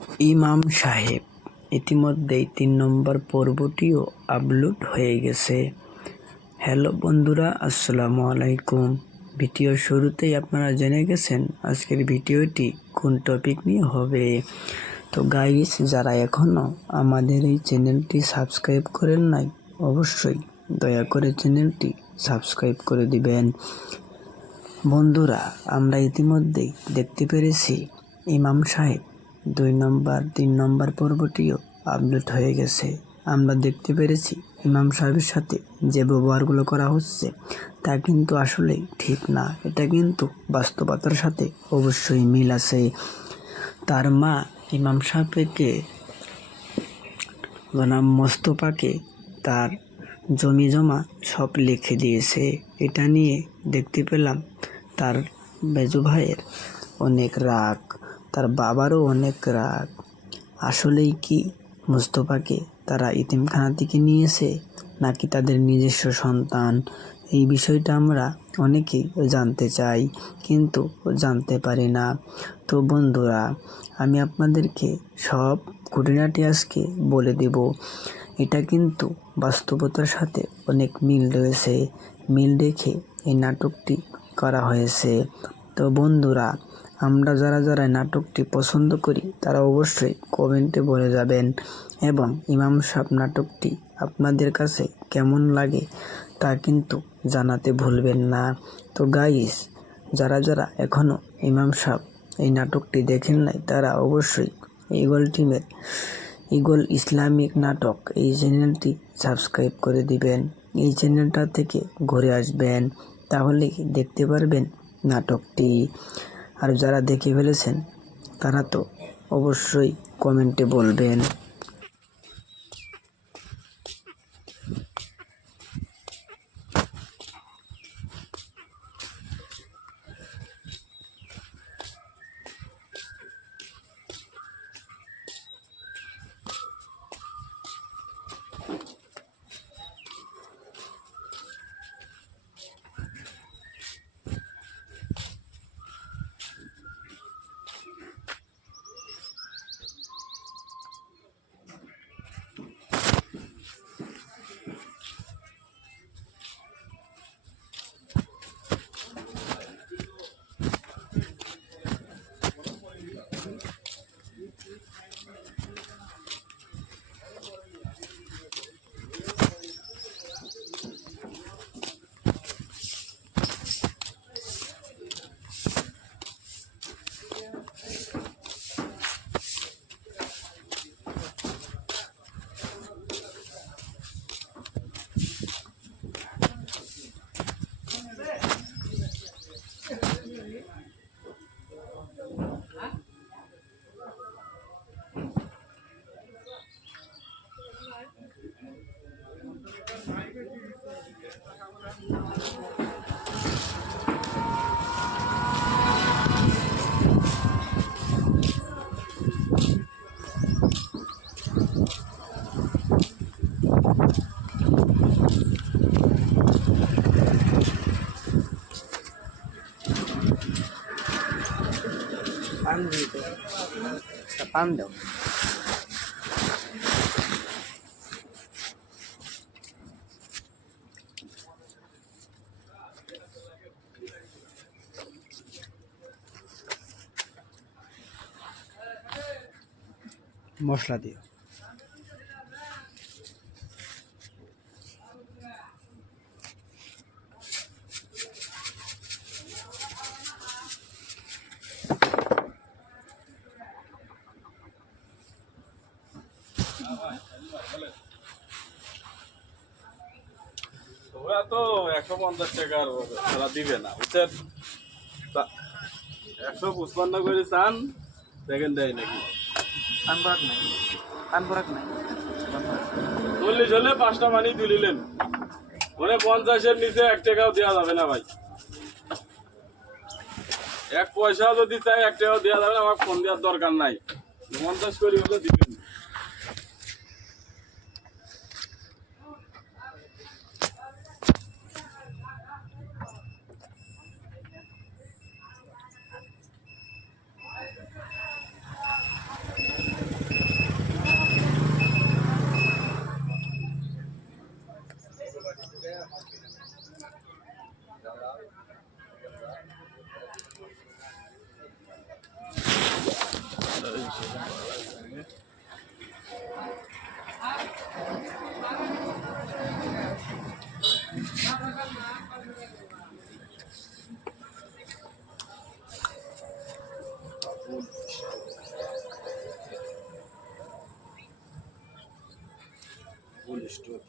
ইমাম সাহেব ইতিমধ্যেই ৩ নম্বর পর্বটিও আপলোড হয়ে গেছে। হ্যালো বন্ধুরা, আসসালামু আলাইকুম। ভিডিওর শুরুতেই আপনারা জেনে গেছেন আজকের ভিডিওটি কোন টপিক নিয়ে হবে। তো গাইস, যারা এখনও আমাদের এই চ্যানেলটি সাবস্ক্রাইব করেন নাই, অবশ্যই দয়া করে চ্যানেলটি সাবস্ক্রাইব করে দিবেন। বন্ধুরা, আমরা ইতিমধ্যেই দেখতে পেরেছি ইমাম সাহেব 2 নম্বর 3 নম্বর পর্বটিও আপলোড হয়ে গেছে। আমরা দেখতে পেরেছি ইমাম সাহেবের সাথে যে ব্যবহারগুলো করা হচ্ছে তা কিন্তু আসলেই ঠিক না। এটা কিন্তু বাস্তবতার সাথে অবশ্যই মিল আছে। তার মা ইমাম সাহেবকে বনাম মোস্তফাকে তার জমি জমা সব লিখে দিয়েছে। এটা নিয়ে দেখতে পেলাম তার মেজো ভাইয়ের অনেক রাগ, তার বাবারও অনেক রাগ। আসলেই কি মোস্তফাকে তারা ইতিমখানা থেকে নিয়েছে নাকি তাদের নিজস্ব সন্তান? এই বিষয়টা আমরা অনেকেই জানতে চাই, কিন্তু জানতে পারি না। তো বন্ধুরা, আমি আপনাদেরকে সব খুঁটিনাটি আজকে বলে দেব। এটা কিন্তু বাস্তবতার সাথে অনেক মিল রয়েছে। মিল রেখে এই নাটকটি করা হয়েছে। তো বন্ধুরা, আমরা যারা যারা নাটকটি পছন্দ করি তারা অবশ্যই কমেন্টে বলে যাবেন এবং ইমাম সাহেব নাটকটি আপনাদের কাছে কেমন লাগে তা কিন্তু জানাতে ভুলবেন না। তো গাইস, যারা যারা এখনও ইমাম সাহেব এই নাটকটি দেখেন নাই তারা অবশ্যই ইগল টিমের ইগল ইসলামিক নাটক এই চ্যানেলটি সাবস্ক্রাইব করে দিবেন। এই চ্যানেলটা থেকে ঘুরে আসবেন, তাহলে দেখতে পারবেন নাটকটি। আর যারা দেখে ফেলেছেন তারা তো অবশ্যই কমেন্টে বলবেন। পান দাও। মশলা দিও। ওরা তো 150 টাকার ওরা দিবে না, বুঝছেন? 155 করে চান, দেখেন দেয় নাকি? 40 হলে 5টা মানি তুলিলেন, মানে 50-এর নিচে 1 টাকাও দেওয়া যাবে না ভাই। 1 পয়সাও যদি চাই 1 টাকাও দেওয়া যাবে না। আমার ফোন দেওয়ার দরকার নাই, 50 করে হলে দিবেন। স্টোর